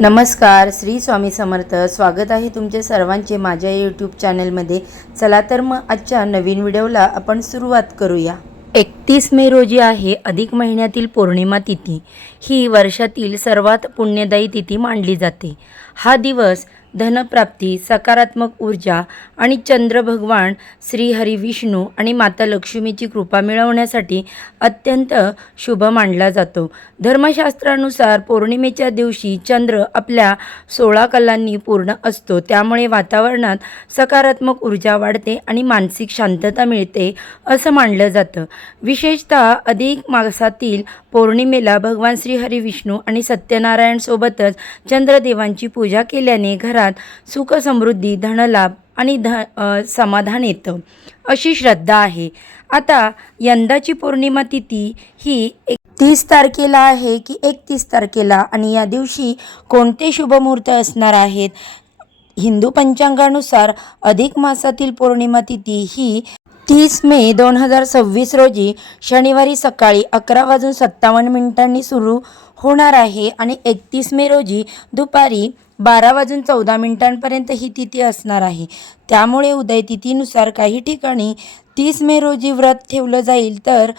नमस्कार, श्री स्वामी समर्थ. स्वागत आहे तुमचे सर्वांचे माझ्या यूट्यूब चॅनलमध्ये. चला तर मग आजच्या नवीन व्हिडिओला आपण सुरुवात करूया. 31 मे रोजी आहे अधिक महिन्यातील पौर्णिमा तिथी. ही वर्षातील सर्वात पुण्यदायी तिथी मानली जाते. हा दिवस धनप्राप्ती, सकारात्मक ऊर्जा आणि चंद्र भगवान श्री हरी विष्णू आणि माता लक्ष्मीची कृपा मिळवण्यासाठी अत्यंत शुभ मानला जातो. धर्मशास्त्रानुसार पौर्णिमेच्या दिवशी चंद्र आपल्या 16 कलांनी पूर्ण असतो, त्यामुळे वातावरणात सकारात्मक ऊर्जा वाढते आणि मानसिक शांतता मिळते असं मानलं जातं. विशेषतः अधिक मासातील पौर्णिमेला भगवान श्री हरी विष्णू आणि सत्यनारायण सोबतच चंद्रदेवांची पूजा केल्याने घरात सुख समृद्धी, धनलाभ आणि समाधान येतं अशी श्रद्धा आहे. आता यंदाची पौर्णिमा तिथी ही 30 तारखेला आहे की 31 तारखेला आणि या दिवशी कोणते शुभ मुहूर्त असणार आहेत? हिंदू पंचांगानुसार अधिक मासातील पौर्णिमा तिथी ही 30 मे 2026 रोजी शनिवारी सकाळी 11:57 सुरू होणार आहे आणि 31 मे रोजी दुपारी 12:14 ही तिथी असणार आहे. त्यामुळे उदय तिथीनुसार काही ठिकाणी 30 मे रोजी व्रत ठेवलं जाईल, तर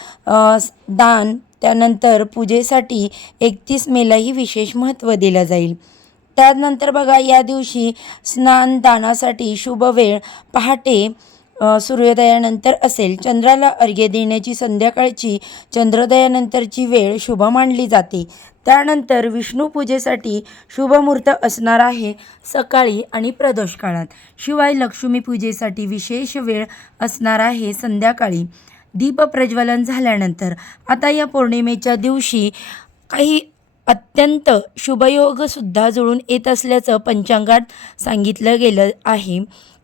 दान त्यानंतर पूजेसाठी 31 मेलाही विशेष महत्त्व दिलं जाईल. त्यानंतर बघा, या दिवशी स्नान दानासाठी शुभ वेळ पहाटे सूर्योदयानंतर असेल. चंद्राला अर्घ्य देण्याची संध्याकाळची चंद्रोदयानंतरची वेळ शुभ मानली जाते. त्यानंतर विष्णू पूजेसाठी शुभ मुहूर्त असणार आहे सकाळी आणि प्रदोष काळात. शिवाय लक्ष्मी पूजेसाठी विशेष वेळ असणार आहे संध्याकाळी दीप प्रज्वलन झाल्यानंतर. आता या पौर्णिमेच्या दिवशी काही अत्यंत शुभयोगसुद्धा जुळून येत असल्याचं पंचांगात सांगितलं गेलं आहे.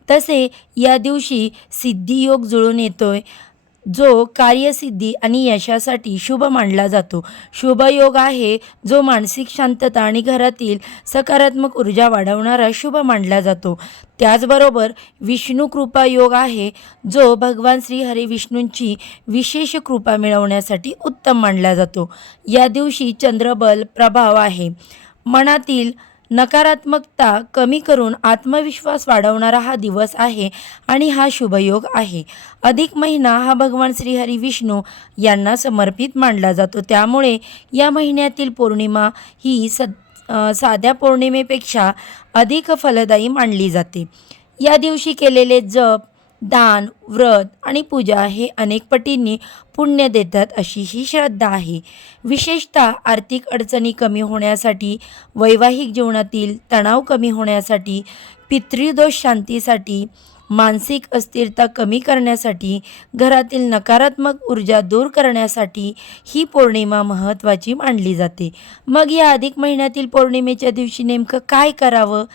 तसे या दिवशी सिद्धियोग जुळून येतोय, जो कार्यसिद्धी आणि यशासाठी शुभ मानला जातो. शुभयोग आहे जो मानसिक शांतता आणि घरातील सकारात्मक ऊर्जा वाढवणारा शुभ मानला जातो. त्याचबरोबर विष्णू कृपा योग आहे, जो भगवान श्री हरी विष्णूंची विशेष कृपा मिळवण्यासाठी उत्तम मानला जातो. या दिवशी चंद्रबल प्रभाव आहे. मनातील नकारात्मकता कमी करून आत्मविश्वास वाढवणारा हा दिवस आहे आणि हा शुभयोग आहे. अधिक महिना हा भगवान श्रीहरी विष्णू यांना समर्पित मानला जातो. त्यामुळे या महिन्यातील पौर्णिमा ही साध्या पौर्णिमेपेक्षा अधिक फलदायी मानली जाते. या दिवशी केलेले जप, दान, व्रत आणि पूजा हे अनेक पटींनी पुण्य देतात अशी ही श्रद्धा आहे. विशेषतः आर्थिक अडचणी कमी होण्यासाठी, वैवाहिक जीवनातील तणाव कमी होण्यासाठी, पितृदोष शांतीसाठी, मानसिक अस्थिरता कमी करण्यासाठी, घरातील नकारात्मक ऊर्जा दूर करण्यासाठी ही पौर्णिमा महत्त्वाची मानली जाते. मग या अधिक महिन्यातील पौर्णिमेच्या दिवशी नेमकं काय करावं?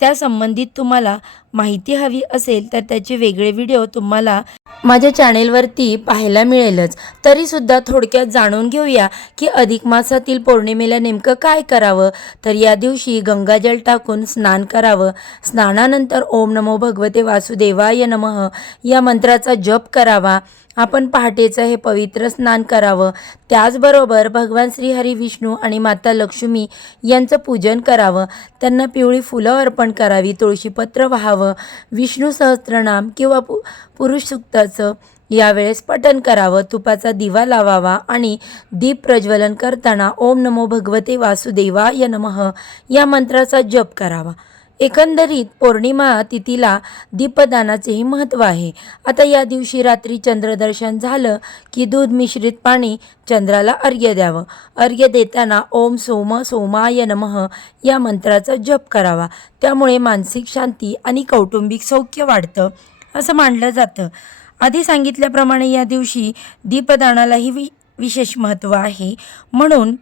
त्या संबंधित तुम्हाला माहिती हवी असेल तर त्याचे वेगळे व्हिडिओ तुम्हाला माझ्या चॅनेलवरती पाहायला मिळेलच. तरीसुद्धा थोडक्यात जाणून घेऊया की अधिक मासातील पौर्णिमेला नेमकं काय करावं. तर या दिवशी गंगाजल टाकून स्नान करावं. स्नानानंतर ओम नमो भगवते वासुदेवाय नमः या मंत्राचा जप करावा. आपण पहाटेचं हे पवित्र स्नान करावं. त्याचबरोबर भगवान श्री हरी विष्णू आणि माता लक्ष्मी यांचं पूजन करावं. त्यांना पिवळी फुलं अर्पण करावी, तुळशीपत्र वाहावं, विष्णू सहस्त्रनाम किंवा पुरुष सूक्ताचं यावेळेस पठण करावं. तुपाचा दिवा लावावा आणि दीप प्रज्वलन करताना ओम नमो भगवते वासुदेवाय नमः या मंत्राचा जप करावा. एकंदरीत पौर्णिमा तिथीला दीपदानाचेही महत्त्व आहे. आता या दिवशी रात्री चंद्रदर्शन झालं की दूध मिश्रित पाणी चंद्राला अर्घ्य द्यावं. अर्घ्य देताना ओम सोमाय नमः या मंत्राचा जप करावा. त्यामुळे मानसिक शांती आणि कौटुंबिक सौख्य वाढतं असं मानलं जातं. आधी सांगितल्याप्रमाणे या दिवशी दीपदानालाही विशेष महत्त्व आहे, म्हणून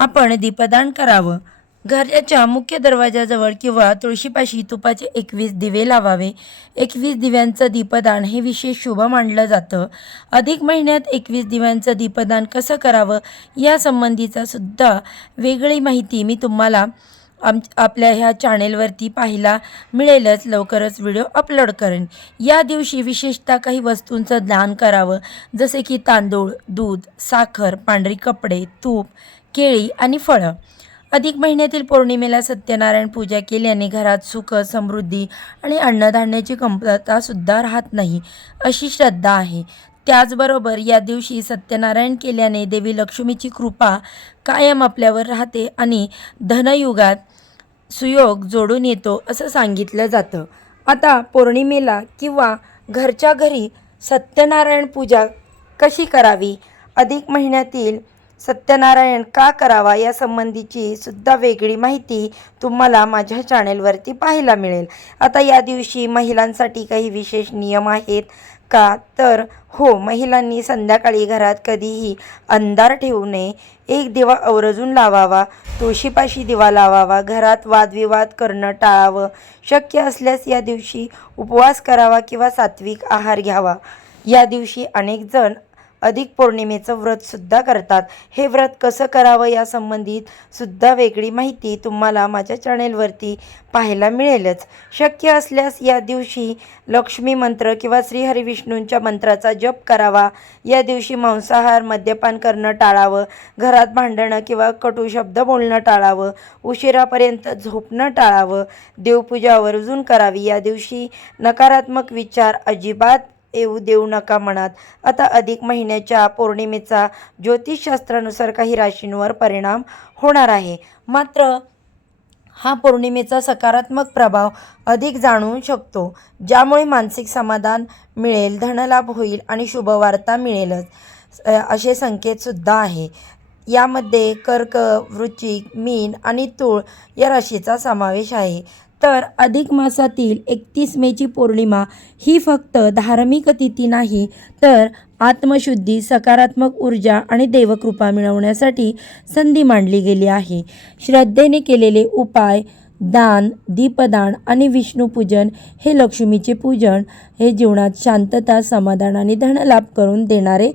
आपण दीपदान करावं. घराच्या मुख्य दरवाजाजवळ किंवा तुळशीपाशी तुपाचे 21 दिवे लावावे. 21 दिव्यांचं दीपदान हे विशेष शुभ मानलं जातं. अधिक महिन्यात 21 दिव्यांचं दीपदान कसं करावं या संबंधीचा सुद्धा वेगळी माहिती मी तुम्हाला आपल्या ह्या चॅनेलवरती पाहायला मिळेलच. लवकरच व्हिडिओ अपलोड करेन. या दिवशी विशेषतः काही वस्तूंचं दान करावं, जसे की तांदूळ, दूध, साखर, पांढरी कपडे, तूप, केळी आणि फळं. अधिक महिन्यातील पौर्णिमेला सत्यनारायण पूजा केल्याने घरात सुख, समृद्धी आणि अन्नधान्याची कमतरतासुद्धा राहत नाही, अशी श्रद्धा आहे. त्याचबरोबर या दिवशी सत्यनारायण केल्याने देवी लक्ष्मीची कृपा कायम आपल्यावर राहते आणि धनयुगात सुयोग जोडून येतो, असं सांगितलं जातं. आता पौर्णिमेला किंवा घरच्या घरी सत्यनारायण पूजा कशी करावी, अधिक महिन्यातील सत्यनारायण का करावा यासंबंधीची सुद्धा वेगळी माहिती तुम्हाला माझ्या चॅनेलवरती पाहायला मिळेल. आता या दिवशी महिलांसाठी काही विशेष नियम आहेत का, तर हो, महिलांनी संध्याकाळी घरात कधीही अंधार ठेवू नये, एक दिवा आवर्जून लावावा, तुळशीपाशी दिवा लावावा, घरात वादविवाद करणं टाळावं, शक्य असल्यास या दिवशी उपवास करावा किंवा सात्विक आहार घ्यावा. या दिवशी अनेक जण अधिक पौर्णिमेचं व्रतसुद्धा करतात. हे व्रत कसं करावं यासंबंधित सुद्धा वेगळी माहिती तुम्हाला माझ्या चॅनेलवरती पाहायला मिळेलच. शक्य असल्यास या दिवशी लक्ष्मी मंत्र किंवा श्रीहरिविष्णूंच्या मंत्राचा जप करावा. या दिवशी मांसाहार, मद्यपान करणं टाळावं, घरात भांडणं किंवा कटू शब्द बोलणं टाळावं, उशिरापर्यंत झोपणं टाळावं, देवपूजा आवर्जून करावी. या दिवशी नकारात्मक विचार अजिबात येऊ देऊ नका मनात. आता अधिक महिन्याच्या पौर्णिमेचा ज्योतिषशास्त्रानुसार काही राशींवर परिणाम होणार आहे, मात्र हा पौर्णिमेचा सकारात्मक प्रभाव अधिक जाणवू शकतो, ज्यामुळे मानसिक समाधान मिळेल, धनलाभ होईल आणि शुभवार्ता मिळेलच, असे संकेतसुद्धा आहे. यामध्ये कर्क, वृश्चिक, मीन आणि तुळ या राशीचा समावेश आहे. तर अधिक मासातील 31 मेची पौर्णिमा ही फक्त धार्मिक तिथी नाही, तर आत्मशुद्धी, सकारात्मक ऊर्जा आणि देवकृपा मिळवण्यासाठी संधी मानली गेली आहे. श्रद्धेने केलेले उपाय, दान, दीपदान आणि विष्णुपूजन हे लक्ष्मीचे पूजन हे जीवनात शांतता, समाधान आणि धनलाभ करून देणारे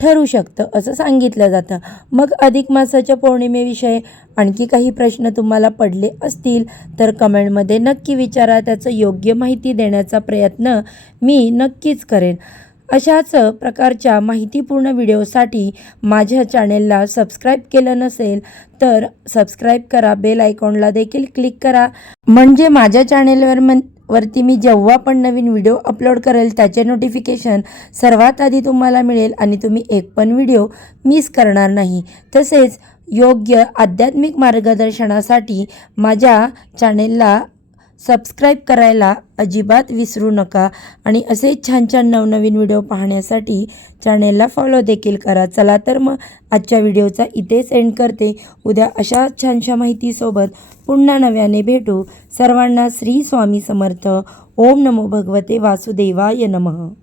ठरू शकतं, असं सांगितलं जातं. मग अधिक मासाच्या पौर्णिमेविषयी आणखी काही प्रश्न तुम्हाला पडले असतील तर कमेंटमध्ये नक्की विचारा. त्याचं योग्य माहिती देण्याचा प्रयत्न मी नक्कीच करेन. अशाच प्रकारच्या माहितीपूर्ण व्हिडिओसाठी माझ्या चॅनेलला सबस्क्राईब केलं नसेल तर सबस्क्राईब करा, बेल आयकॉनला देखील क्लिक करा, म्हणजे माझ्या चॅनेलवरती मी जेव्हा पण नवीन व्हिडिओ अपलोड करेल त्याचे नोटिफिकेशन सर्वात आधी तुम्हाला मिळेल आणि तुम्ही एक पण व्हिडिओ मिस करणार नाही. तसेच योग्य आध्यात्मिक मार्गदर्शनासाठी माझ्या चॅनेलला सबस्क्राईब करायला अजिबात विसरू नका आणि असे छान छान नवनवीन व्हिडिओ पाहण्यासाठी चॅनेलला फॉलो देखील करा. चला तर मग आजच्या व्हिडिओचा इथेच एंड करते. उद्या अशा छानशा माहितीसोबत पुन्हा नव्याने भेटू. सर्वांना श्री स्वामी समर्थ. ओम नमो भगवते वासुदेवाय नमः.